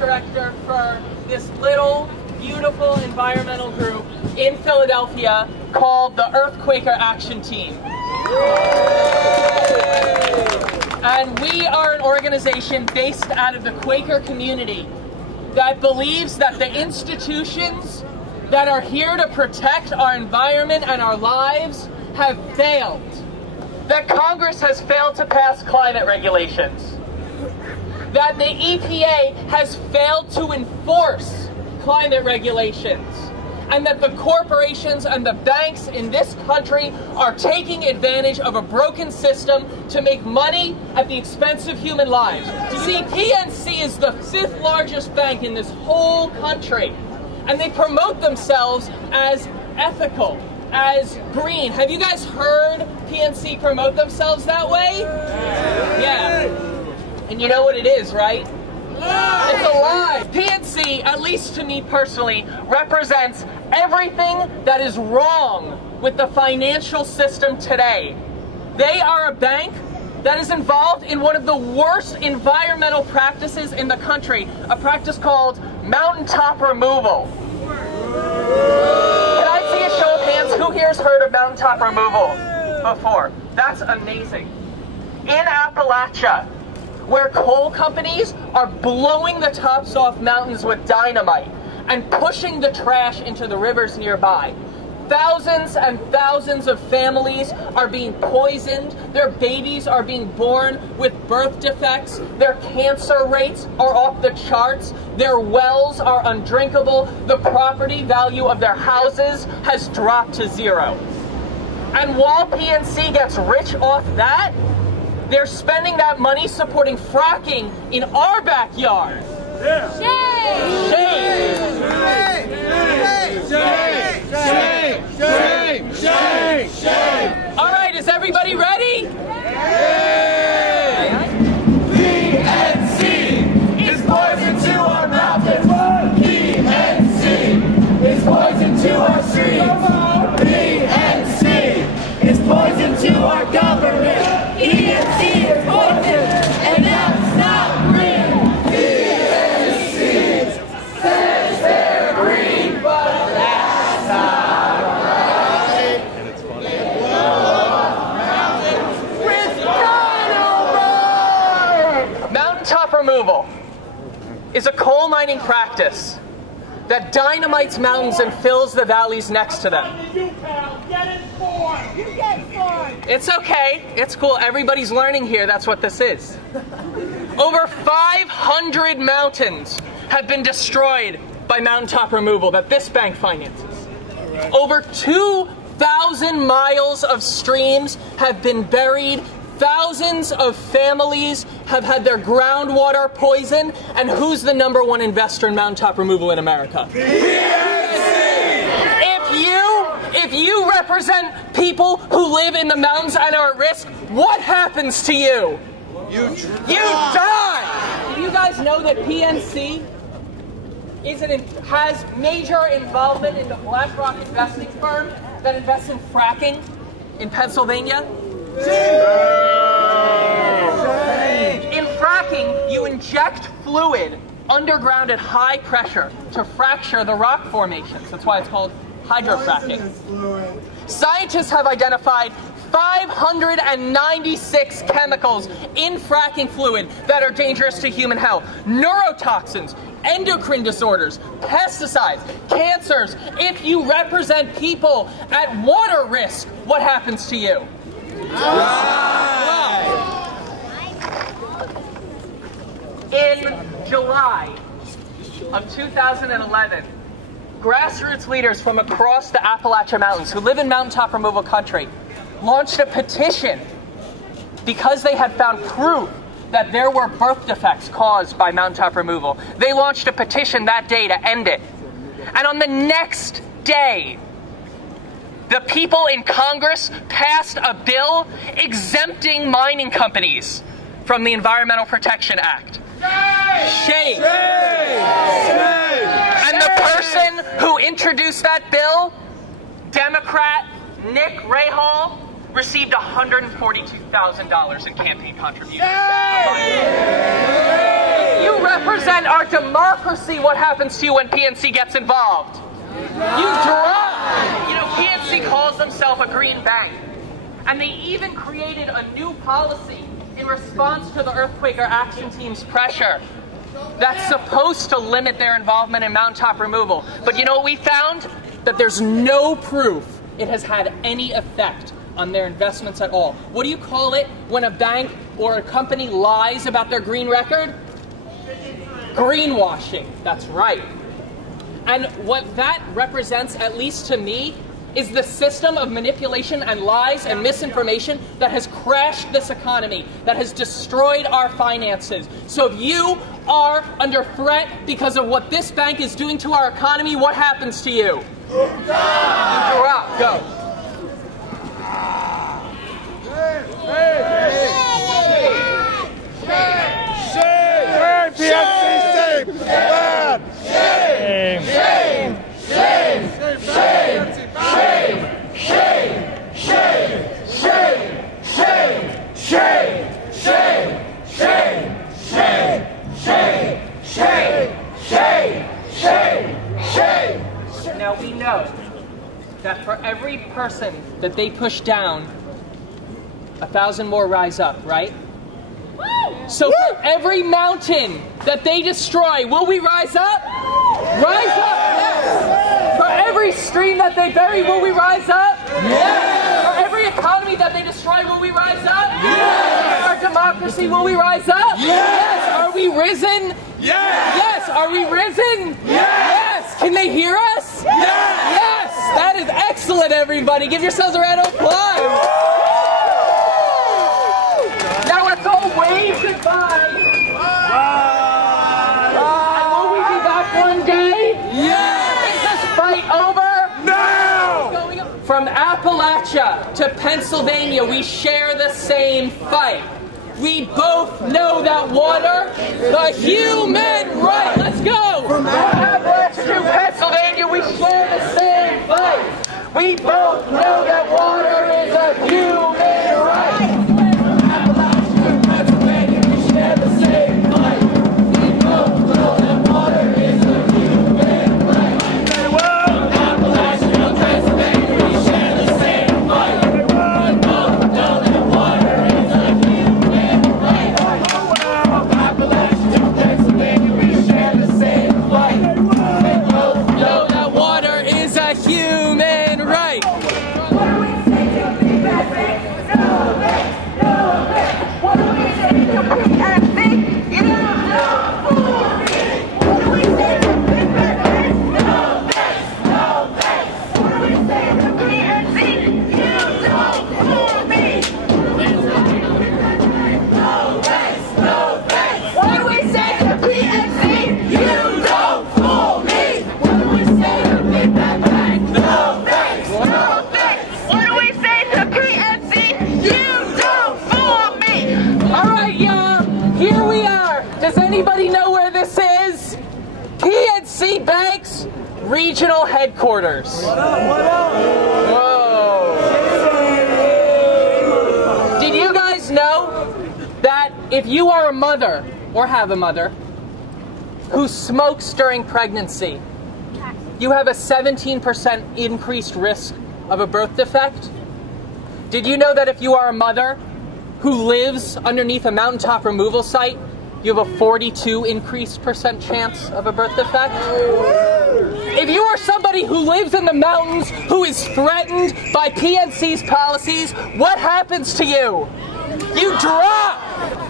director for this little, beautiful environmental group in Philadelphia called the Earth Quaker Action Team. And we are an organization based out of the Quaker community that believes that the institutions that are here to protect our environment and our lives have failed. That Congress has failed to pass climate regulations. That the EPA has failed to enforce climate regulations. And that the corporations and the banks in this country are taking advantage of a broken system to make money at the expense of human lives. See, PNC is the 5th largest bank in this whole country. And they promote themselves as ethical, as green. Have you guys heard PNC promote themselves that way? Yeah. And you know what it is, right? It's a lie. PNC, at least to me personally, represents everything that is wrong with the financial system today. They are a bank that is involved in one of the worst environmental practices in the country, a practice called mountaintop removal. Can I see a show of hands? Who here has heard of mountaintop removal before? That's amazing. In Appalachia, where coal companies are blowing the tops off mountains with dynamite and pushing the trash into the rivers nearby. Thousands and thousands of families are being poisoned, their babies are being born with birth defects, their cancer rates are off the charts, their wells are undrinkable, the property value of their houses has dropped to zero. And while PNC gets rich off that, they're spending that money supporting fracking in our backyard. Yeah. Shame! Shame! Shame! Shame! Shame! All right, is everybody ready? Yeah. PNC is poison to our mountains. PNC is poison to our streets. PNC is poison to our government. PNC is poison, and that's not green. PNC says they're green, but that's not right. And it's funny. With mountaintop removal is a coal mining practice that dynamites mountains and fills the valleys next to them. It's okay. It's cool. Everybody's learning here. That's what this is. Over 500 mountains have been destroyed by mountaintop removal that this bank finances. Over 2,000 miles of streams have been buried. Thousands of families have had their groundwater poisoned. And who's the #1 investor in mountaintop removal in America? If you represent people who live in the mountains and are at risk, what happens to you? You die! Do you guys know that PNC has major involvement in the BlackRock investing firm that invests in fracking in Pennsylvania? In fracking, you inject fluid underground at high pressure to fracture the rock formations. That's why it's called hydrofracking. Scientists have identified 596 chemicals in fracking fluid that are dangerous to human health. Neurotoxins, endocrine disorders, pesticides, cancers. If you represent people at water risk, what happens to you? In July of 2011, grassroots leaders from across the Appalachian Mountains who live in mountaintop removal country launched a petition because they had found proof that there were birth defects caused by mountaintop removal. They launched a petition that day to end it. And on the next day, the people in Congress passed a bill exempting mining companies from the Environmental Protection Act. Shame! And the person who introduced that bill, Democrat Nick Rahal, received $142,000 in campaign contributions. You represent represent our democracy, what happens to you when PNC gets involved? You drop. You know, PNC calls themselves a green bank. And they even created a new policy in response to the Earth Quaker Action Team's pressure that's supposed to limit their involvement in mountaintop removal. But you know what we found? That there's no proof it has had any effect on their investments at all. What do you call it when a bank or a company lies about their green record? Greenwashing. That's right. And what that represents, at least to me, is the system of manipulation and lies and misinformation that has crashed this economy, that has destroyed our finances. So if you are under threat because of what this bank is doing to our economy, what happens to you? You drop. Go. Shame! PNC, bad! Shame! Shame! Shame! Shame! Shame! Shame! Shame! Shame! Shame! Shame! Shame! Shame! Shame! Now we know that for every person that they push down, 1,000 more rise up, right? So for every mountain that they destroy, will we rise up? Rise up, yes. For every stream that they bury, will we rise up? Yes. For every economy that they destroy, will we rise up? Yes. Our democracy, will we rise up? Yes. Are we risen? Yes. Yes. Are we risen? Yes. Can they hear us? Yes. Yes. That is excellent, everybody. Give yourselves a round of applause. Now let's all wave goodbye. And will we be back one day? Yes. Is this fight over? No. From Appalachia to Pennsylvania, we share the same fight. We both know that water is a human right. Let's go. From Appalachia to Pennsylvania, we share the same fight. We both know that water is a human right. Anybody know where this is? PNC Bank's regional headquarters. Whoa. Did you guys know that if you are a mother, or have a mother, who smokes during pregnancy, you have a 17% increased risk of a birth defect? Did you know that if you are a mother who lives underneath a mountaintop removal site, you have a 42% increased chance of a birth defect? If you are somebody who lives in the mountains who is threatened by PNC's policies, what happens to you? You drop!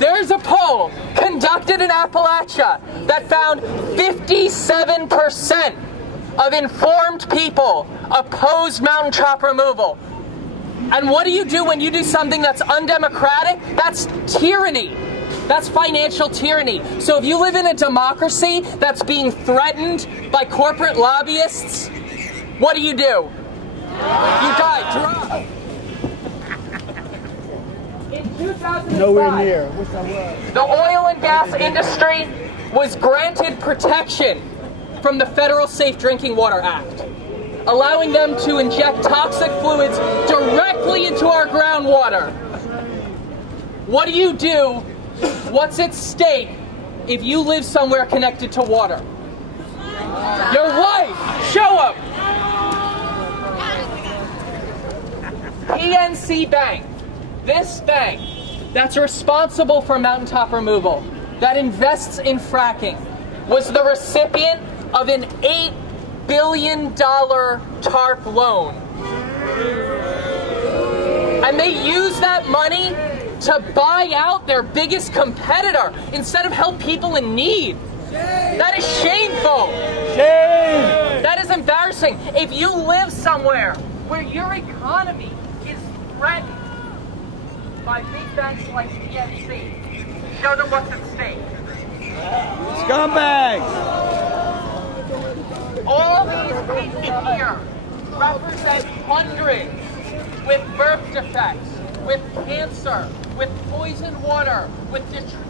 There's a poll conducted in Appalachia that found 57% of informed people oppose mountaintop removal. And what do you do when you do something that's undemocratic? That's tyranny. That's financial tyranny. So if you live in a democracy that's being threatened by corporate lobbyists, what do? You die. Drop. In 2005, Nowhere near. the oil and gas industry was granted protection from the Federal Safe Drinking Water Act, allowing them to inject toxic fluids directly into our groundwater. What do? What's at stake if you live somewhere connected to water? Your wife! Show up! PNC Bank, this bank that's responsible for mountaintop removal, that invests in fracking, was the recipient of an $8 billion TARP loan. And they use that money to buy out their biggest competitor instead of help people in need. That is shameful. Shame! That is embarrassing. If you live somewhere where your economy is threatened by big banks like PNC, show them what's at stake. Scumbags! All these people here represent hundreds with birth defects, with cancer, with poisoned water, with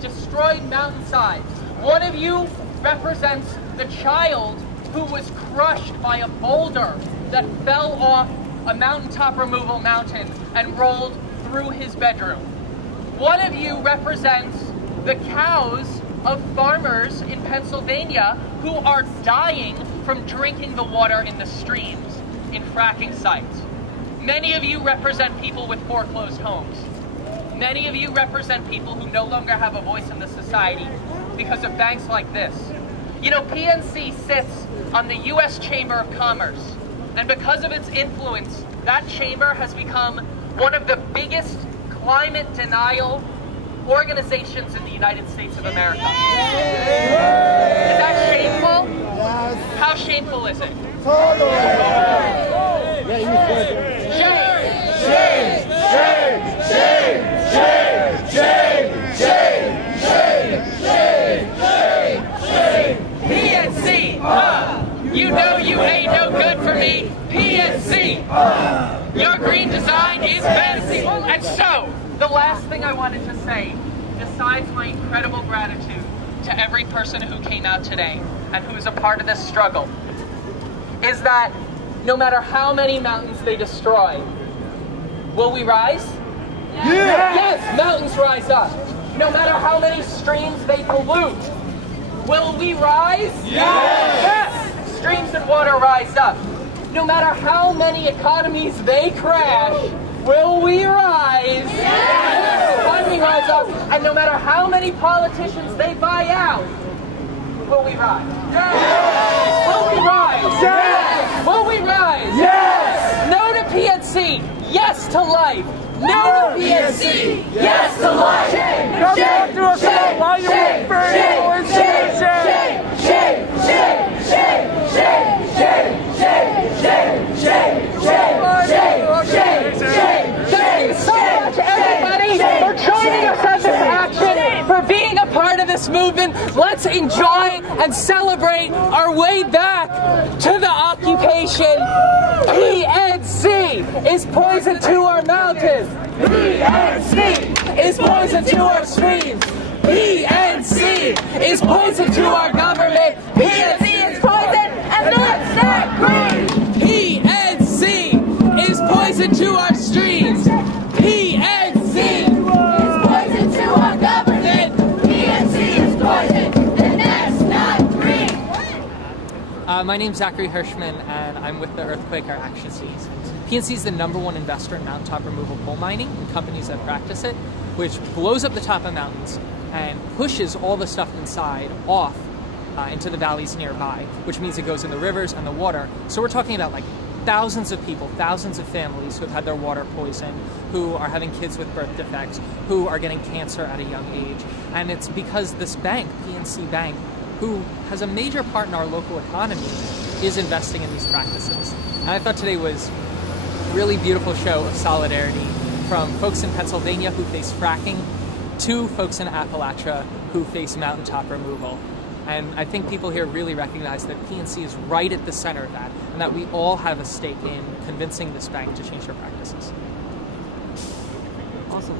destroyed mountainsides. One of you represents the child who was crushed by a boulder that fell off a mountaintop removal mountain and rolled through his bedroom. One of you represents the cows of farmers in Pennsylvania who are dying from drinking the water in the streams in fracking sites. Many of you represent people with foreclosed homes. Many of you represent people who no longer have a voice in the society because of banks like this. You know, PNC sits on the U.S. Chamber of Commerce, and because of its influence, that chamber has become one of the biggest climate denial organizations in the United States of America. Is that shameful? Yes. How shameful is it? Totally. Shame! PNC! You know you ain't no good for me. PNC! Your green design is fancy. And so, the last thing I wanted to say, besides my incredible gratitude to every person who came out today and who is a part of this struggle, is that no matter how many mountains they destroy, will we rise? Yes, mountains rise up. No matter how many streams they pollute, will we rise? Yes, streams and water rise up. No matter how many economies they crash, will we rise? Yes, economy rise up. And no matter how many politicians they buy out, will we rise? Yes. Will we rise? Yes. Will we rise? Yes. No to PNC, yes to life. No to PNC, yes to life. Come back to us while you wait for anyone. Thank you so much, everybody, for joining us on this action, for being a part of this movement. Let's enjoy and celebrate our way back to the occupation. PNC is poison to our mountains. PNC is poison to our streams. PNC is poison to our government. PNC is poison, and let's not green. PNC is poison to our streams. PNC is poison to our government. PNC is poison, and that's not green. My name's Zachary Hirschman, and I'm with the Earth Quaker Action Team. PNC is the #1 investor in mountaintop removal coal mining and companies that practice it, which blows up the top of mountains and pushes all the stuff inside off into the valleys nearby, which means it goes in the rivers and the water. So we're talking about like thousands of people, thousands of families who have had their water poisoned, who are having kids with birth defects, who are getting cancer at a young age. And it's because this bank, PNC Bank, who has a major part in our local economy, is investing in these practices. And I thought today was a really beautiful show of solidarity from folks in Pennsylvania who face fracking to folks in Appalachia who face mountaintop removal. And I think people here really recognize that PNC is right at the center of that, and that we all have a stake in convincing this bank to change their practices. Awesome.